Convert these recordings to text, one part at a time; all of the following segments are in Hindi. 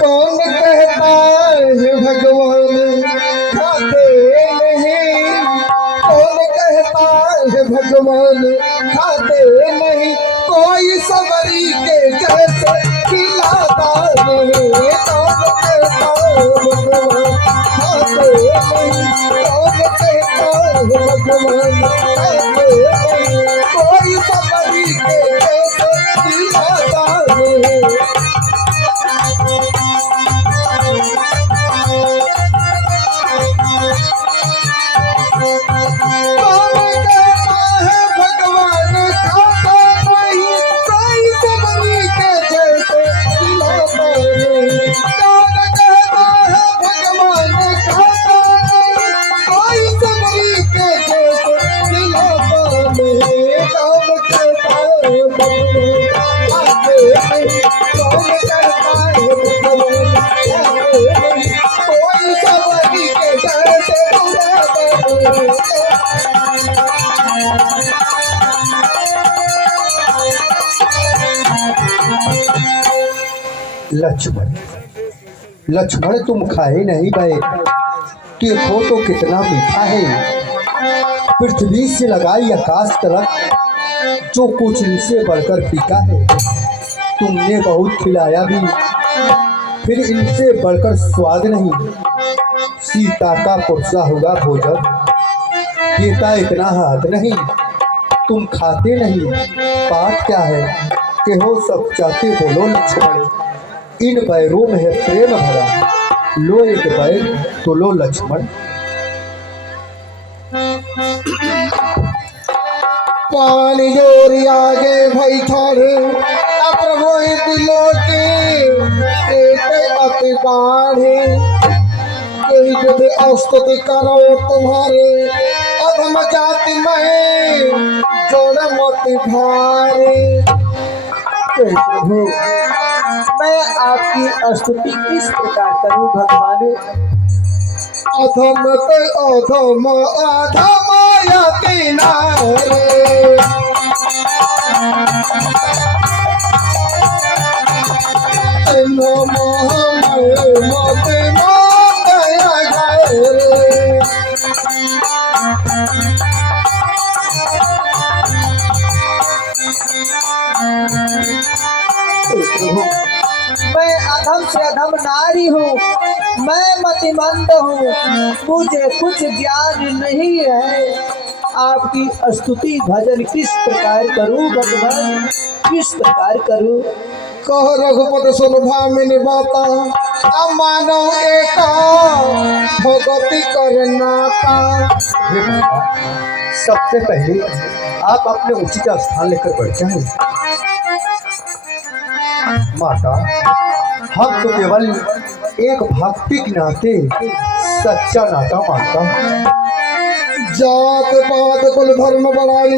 कौन कहता है भगवान खाते नहीं, कौन कहता है भगवान खाते नहीं, कोई सबरी के जैसे खिलाता नहीं। कौन कहता है भगवान खाते नहीं, कौन कहता है भगवान खाते नहीं, कोई सबरी के जैसे खिलाता नहीं। लक्ष्मण, लक्ष्मण तुम खाए नहीं गए, देखो तो कितना मीठा है। पृथ्वी से लगाई आकाश तलक जो कुछ इनसे बढ़कर फीका है। तुमने बहुत खिलाया भी, फिर इनसे बढ़कर स्वाद नहीं। सीता का पुरसा हुआ भोजन, देता इतना हाथ नहीं। तुम खाते नहीं, बात क्या है कि हो सब चाहते बोलो लक्ष्मण। इन बैरों में है प्रेम भरा, लो एक बैर तो लो लक्ष्मण। पानी जोरी आगे भाई थारे प्रभु दिलों के अति बाढ़े, कोई यदि स्तुति करो तुम्हारे अधम जाति में जोड़ मोती भारे। प्रभु मैं आपकी स्तुति किस प्रकार करूं भगवान? अधम ते अधम अधम यति नारे, मत गया रे। मैं अधम से अधम नारी हूँ, मैं मतिमंद हूँ, मुझे कुछ ज्ञान नहीं है। आपकी स्तुति भजन किस प्रकार करूँ भगवान, किस प्रकार करूँ? कह रघुपति सुन भामिनी बाता, अब मानो एक भगति करना का। सबसे पहले आप अपने उचित स्थान लेकर बैठ जाएं। माता, हम तो केवल एक भक्ति के नाते सच्चा नाता मानता हूँ। जात पात कुल धर्म बढ़ाई,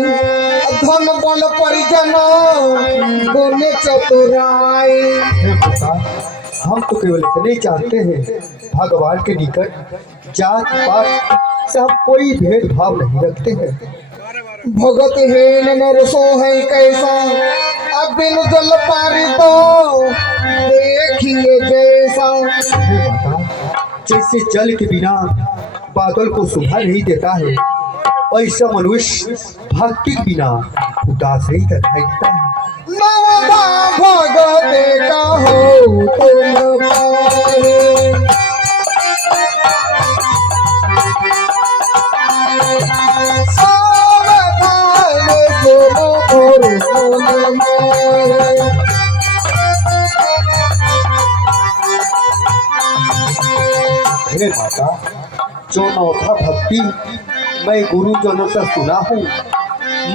धन बल परिजन गुण चतुराई। माता, हम तो केवल इतने जानते हैं, भगवान के निकट जात पात से हम कोई भेदभाव नहीं रखते हैं। भगत हेन नर सो है कैसा, अब बिन जल पारी तो देखिए जैसा। माता, जैसे जल के बिना बादल को सुबह नहीं देता है, ऐसा मनुष्य भक्ति के बिना उदास ही दिखाई देता है। नवदा भगत का हो तुम पाए, सावधान सुनो और मन मारे। हे माता, जो नौथा भक्ति मैं गुरुजनों से सुना हूँ,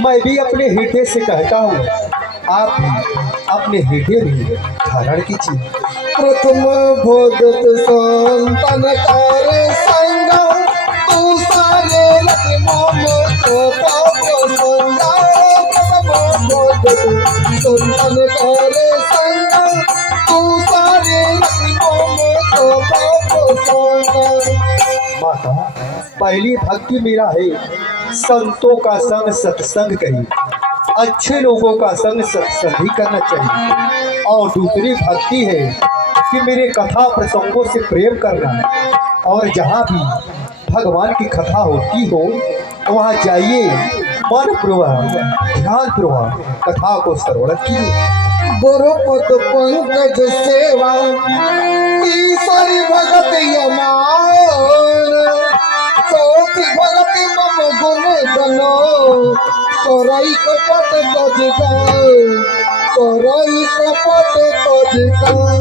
मैं भी अपने हृदय से कहता हूँ, आप भी अपने हृदय में धारण कीजिए। प्रथम भगत संतन कर संग, तू सारे रत मोम को पाप संगा। प्रथम भगत संतन कर संग, तू सारे रत मोम को पाप संगा। माता, पहली भक्ति मेरा है संतों का संग सत्संग कही, अच्छे लोगों का संग सत्संग करना चाहिए। और दूसरी भक्ति है कि मेरे कथा प्रसंगों से प्रेम करना, और जहाँ भी भगवान की कथा होती हो वहाँ जाइए, मन पूर्वक ध्यान पूर्वक कथा को श्रवण कीजिए। गुरुपद पंकज सेवा तीसरी भगत यमान, चौथी भगत मम गुण गनो, करई कपट तजगाए, करई कपट तजगाए।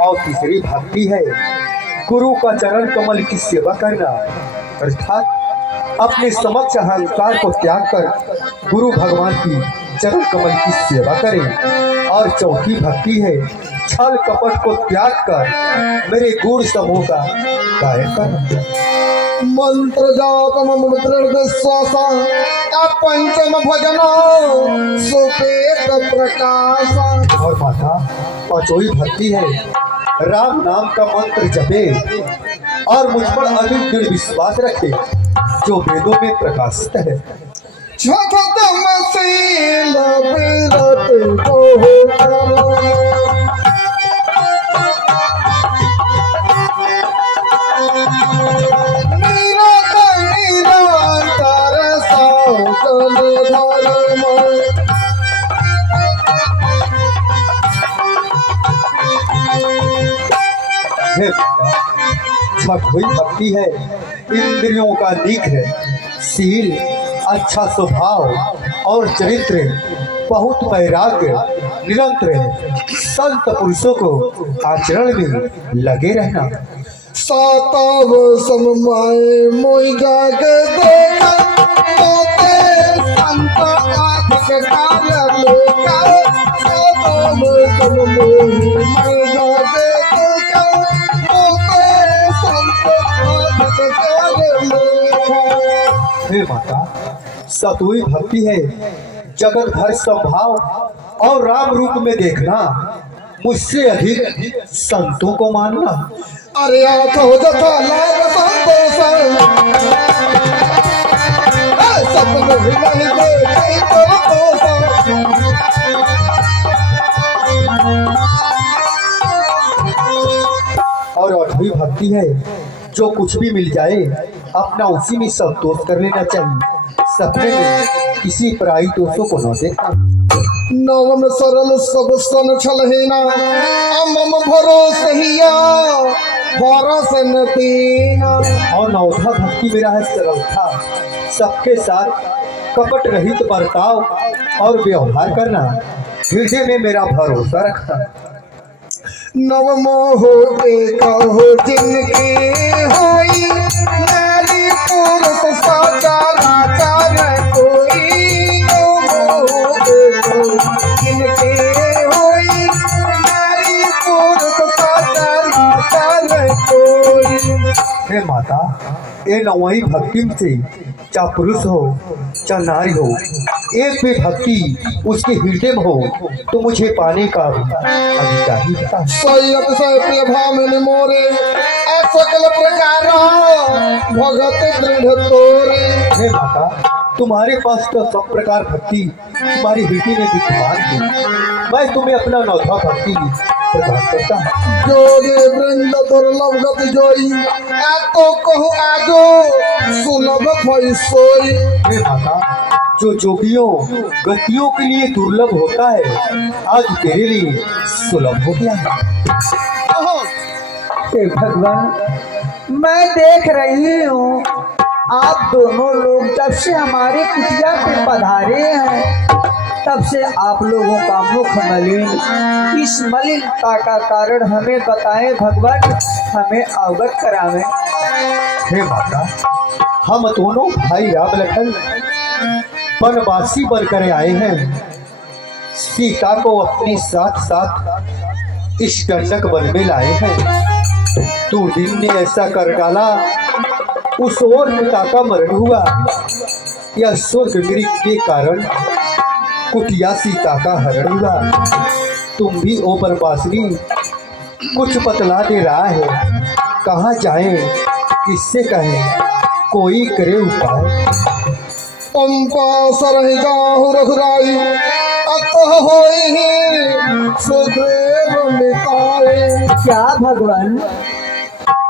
और तीसरी भक्ति है गुरु का चरण कमल की सेवा करना, अर्थात अपने समक्ष अहंकार को त्याग कर गुरु भगवान की चरण कमल की सेवा करें। और चौथी भक्ति है छल कपट को त्याग कर मेरे गुण समूह का गायन करना। मंत्र जाप मम विश्वासा, पंचम भजन सुपेत प्रकाशा। और माता पांचवी भक्ति है राम नाम का मंत्र जपे और मुझ पर अधिक दृढ़ विश्वास रखे जो वेदों में प्रकाशित है। छठतम शील विरत को करो, निरत निरंतर सौजन धर्म। छठवीं भक्ति है इंद्रियों का निग्रह, शील, अच्छा स्वभाव और चरित्र, बहुत वैराग्य, निरंतर संत पुरुषों को आचरण में लगे रहना। सातव समय मोई जाग देखा, तोते संत आधिक काल लेखा। सातव समय मोई जाग देखा, तोते संत आधिक काल लेखा। हे माता सतुई भक्ति है जगत भर संभाव और राम रूप में देखना, मुझसे अधिक संतों को मानना। अरे आँखों जथा लाग संतोष, सपन हिलाई देखी तो दोष। और आठवीं भक्ति है जो कुछ भी मिल जाए अपना उसी में संतोष कर लेना चाहिए, सपने में किसी पराई दोषों को न देखना। नवम सरल सब सन छलहीना, मम भरोसे हिया भरोस न दीना। और नौथा भक्ति मेरा है सरलता, सबके साथ कपट रहित बर्ताव और व्यवहार करना, हृदय में मेरा भरोसा रखना। नवमो हो कहो जिनकी होई, नारी पुरुष सचराचर कोई। नवमो हो जिनकी होई, नारी पुरुष सचराचर कोई। हे माता ये नौवीं भक्ति से चाहे पुरुष हो चाहे नारी हो, एक भी भक्ति उसके हृदय में हो तो मुझे पाने का अधिकार ही था। सैयद से प्रिय भामिनी मोरे, सकल प्रकार भगत दृढ़ तोरे। हे माता तुम्हारे पास तो सब प्रकार भक्ति तुम्हारी हृदय में विद्यमान है, मैं तुम्हें अपना नौथा भक्ति प्रदान करता हूँ। जोगे वृंद दुर्लभ गति जोई, आ तो कहू आजो सुलभ भई सोई। हे माता जो जोगियों गतियों के लिए दुर्लभ होता है आज तेरे लिए सुलभ हो गया है। हे भगवान, मैं देख रही हूँ आप दोनों लोग जब से हमारे कुटिया पे पधारे हैं तब से आप लोगों का मुख मलिन, इस मलिनता का कारण हमें बताएं भगवान, हमें अवगत करावें। हे माता हम दोनों भाई राम लखन वनवासी बनकर आए हैं, सीता को अपने साथ साथ इस दंडक वन में लाए हैं। तू दिन ने ऐसा कर डाला उस ओर पिता का मरण हुआ, यह स्वर्ग मृग के कारण कुटिया सीता का हरण हुआ। तुम भी ओ वनवासिनी कुछ बतला दे रहा है, कहाँ जाएं किससे कहें, कोई करे उपाय। तुम पास रह जाहु रघुराई अतः होई सुग्रीव मिताई। क्या भगवान,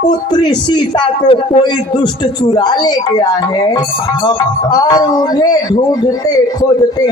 पुत्री सीता को कोई दुष्ट चुरा ले गया है और उन्हें ढूंढते खोजते